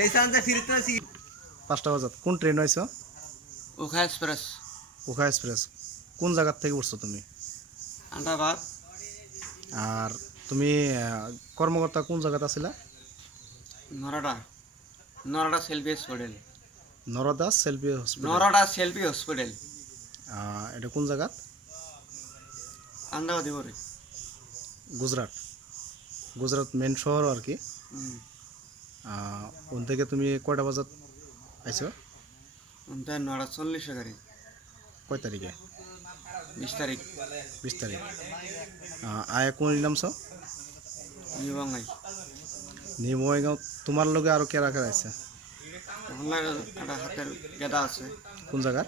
এই সানতে ফিরতে আসি 5টা বাজাত কোন ট্রেন হইছো? Okha express Okha express. কোন জায়গা থেকে উঠছো তুমি? আন্ডাবাদ আর তুমি কর্মকর্তা কোন জায়গাতে আছিলা? নরডা নরডা সেলফি হসপিটাল নরদাস সেলফি হসপিটাল। নরডা সেলফি হসপিটাল এটা কোন জায়গা? আন্ডাবাদ দিবরে গুজরাট। গুজরাট মেন শহর আর কি। ওন থেকে তুমি কয়টা বাজাত আইছো? ওটা 9:40 গাড়ি কয় তারিখে? 20 তারিখ 20 তারিখ। আয়া কোন নামছো? নিবঙ্গাই নিউ বঙ্গাইগাঁও। তোমার লগে আরো কেরা কেরা আছে? তখন লাগে একটা হাতের গেদা আছে কোন জায়গা?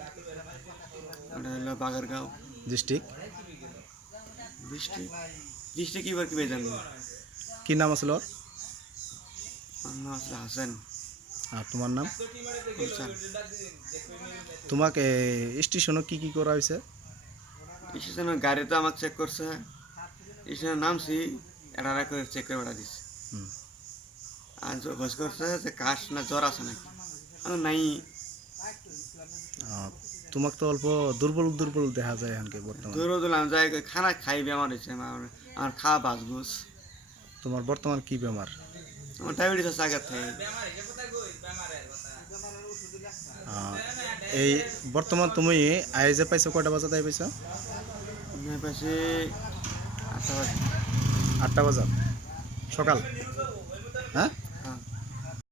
ওটা হলো বাগেরগাঁও ডিস্ট্রিক্ট? ডিস্ট্রিক্ট ডিস্ট্রিক্ট কিবার কি জানো কি নাম আছিল ওর? আমার নাম আছে হাসান আর তোমার নাম? হোসেন। তোমাকে স্টেশনে কি কি করা হয়েছে? স্টেশনের গাড়িতে আমাকে চেক করছে, স্টেশনের নামছি এটা করে চেক করে বেড়া দিচ্ছে। হুম। আর বস করছে যে কাশ না জ্বর আছে নাকি, আমি নাই। তোমাকে তো অল্প দুর্বল দুর্বল দেখা যায় এখানকে বর্তমানে। দূর দিলাম যাই খানা খাই বেমার হয়েছে আমার খাওয়া বাসগুস। তোমার বর্তমান কি বেমার? আমার ডায়াবেটিস আছে আগের থেকে। এই বর্তমান তুমি আইজে পাইছো কয়টা বাজাত আই পাইছো? আমি পাইছি 8টা বাজে। 8টা বাজাত সকাল। হ্যাঁ